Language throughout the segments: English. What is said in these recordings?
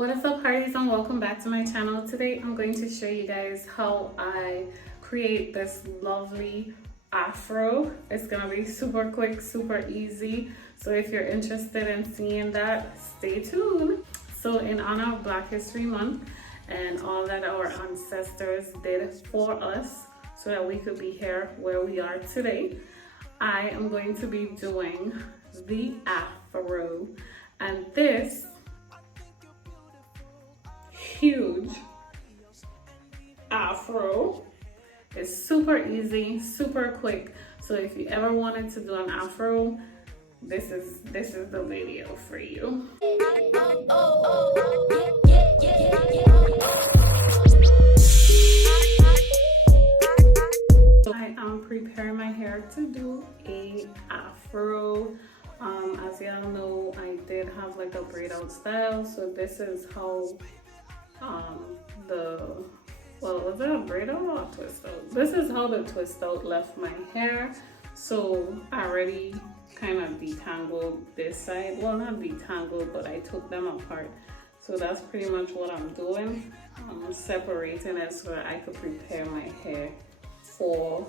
What is up, parties, and welcome back to my channel. Today I'm going to show you guys how I create this lovely afro. It's gonna be super quick, super easy, so if you're interested in seeing that, stay tuned. So in honor of Black History Month and all that our ancestors did for us so that we could be here where we are today, I am going to be doing the afro, and this huge afro is super easy, super quick. So if you ever wanted to do an afro, this is the video for you. So I am preparing my hair to do a afro. As y'all know, I did have like a braid out style, so this is how was it a braid out or a twist out? This is how the twist out left my hair. So I already kind of detangled this side. Well, not detangled, but I took them apart. So that's pretty much what I'm doing. I'm separating it so that I could prepare my hair for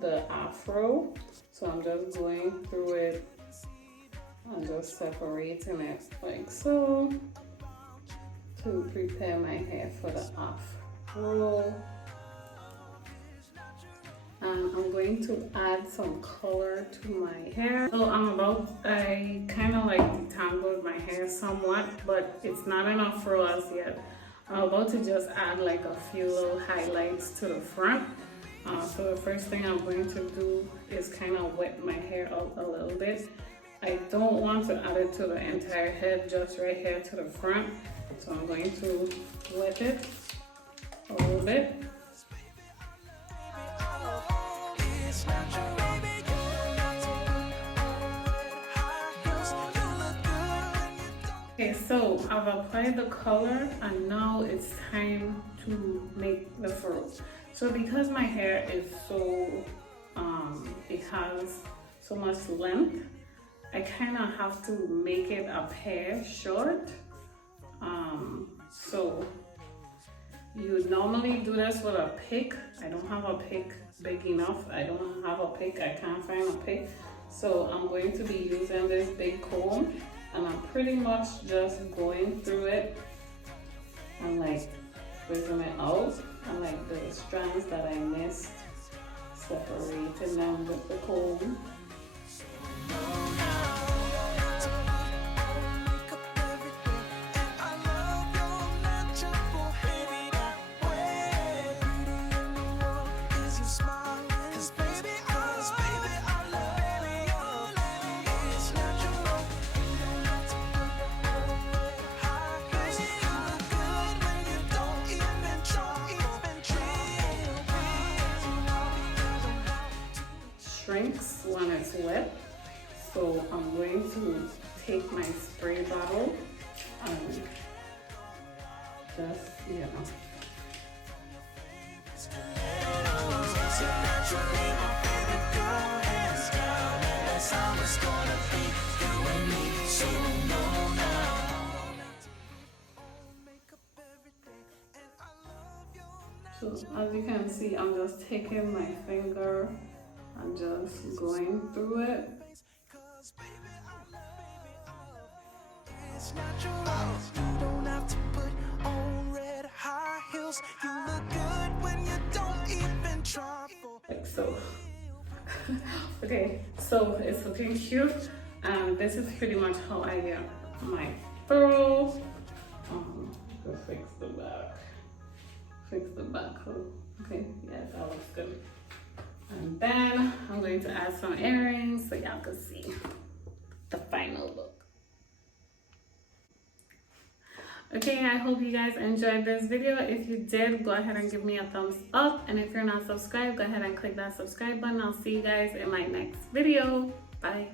the afro. So I'm just going through it and just separating it like so to prepare my hair for the afro. And I'm going to add some color to my hair. So I kind of like detangled my hair somewhat, but it's not enough for us yet. I'm about to just add like a few little highlights to the front. So the first thing I'm going to do is kind of wet my hair out a little bit. I don't want to add it to the entire head, just right here to the front. So I'm going to wet it a little bit. Okay, so I've applied the color and now it's time to make the fro. So because my hair is so, it has so much length, I kind of have to make it a hair short. So you normally do this with a pick. I don't have a pick big enough. I don't have a pick. I can't find a pick. So I'm going to be using this big comb, and I'm pretty much just going through it and like squeezing it out, and like the strands that I missed, separating them with the comb. Shrinks when it's wet, so I'm going to take my spray bottle and just, you know. So as you can see, I'm just taking my finger and just going through it. Like so. Okay, so it's looking cute, and this is pretty much how I get my fro. Go fix the back. Fix the back. Okay, yeah, that looks good. And then I'm going to add some earrings so y'all can see the final look. Okay, I hope you guys enjoyed this video. If you did, go ahead and give me a thumbs up. And if you're not subscribed, go ahead and click that subscribe button. I'll see you guys in my next video. Bye.